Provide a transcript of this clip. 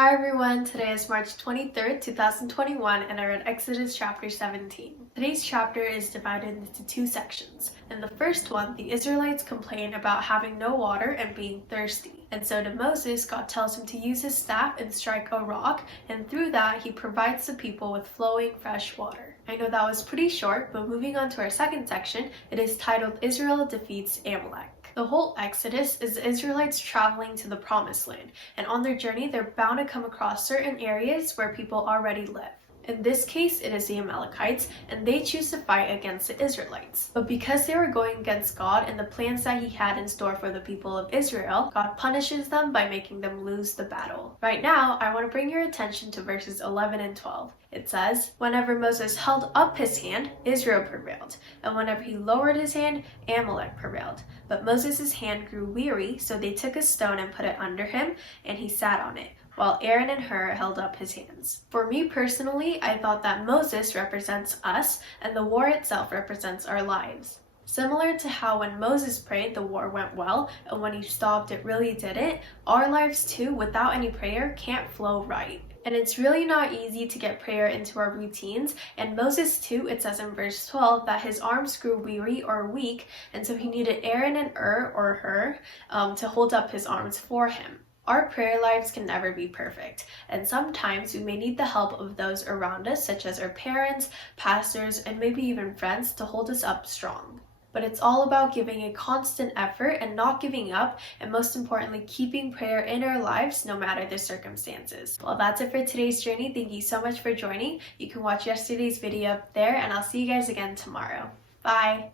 Hi everyone, today is March 23rd, 2021, and I read Exodus chapter 17. Today's chapter is divided into two sections. In the first one, the Israelites complain about having no water and being thirsty. And so to Moses, God tells him to use his staff and strike a rock, and through that, he provides the people with flowing fresh water. I know that was pretty short, but moving on to our second section, it is titled Israel Defeats Amalek. The whole Exodus is the Israelites traveling to the Promised Land, and on their journey, they're bound to come across certain areas where people already live. In this case, it is the Amalekites, and they choose to fight against the Israelites. But because they were going against God and the plans that he had in store for the people of Israel, God punishes them by making them lose the battle. Right now, I want to bring your attention to verses 11 and 12. It says, "Whenever Moses held up his hand, Israel prevailed, and whenever he lowered his hand, Amalek prevailed. But Moses' hand grew weary, so they took a stone and put it under him, and he sat on it, while Aaron and Hur held up his hands." For me personally, I thought that Moses represents us, and the war itself represents our lives. Similar to how when Moses prayed, the war went well, and when he stopped, it really didn't, our lives too, without any prayer, can't flow right. And it's really not easy to get prayer into our routines. And Moses too, it says in verse 12 that his arms grew weary or weak, and so he needed Aaron and Hur or Hur to hold up his arms for him. Our prayer lives can never be perfect, and sometimes we may need the help of those around us, such as our parents, pastors, and maybe even friends, to hold us up strong. But it's all about giving a constant effort and not giving up, and most importantly, keeping prayer in our lives no matter the circumstances. Well, that's it for today's journey. Thank you so much for joining. You can watch yesterday's video up there, and I'll see you guys again tomorrow. Bye!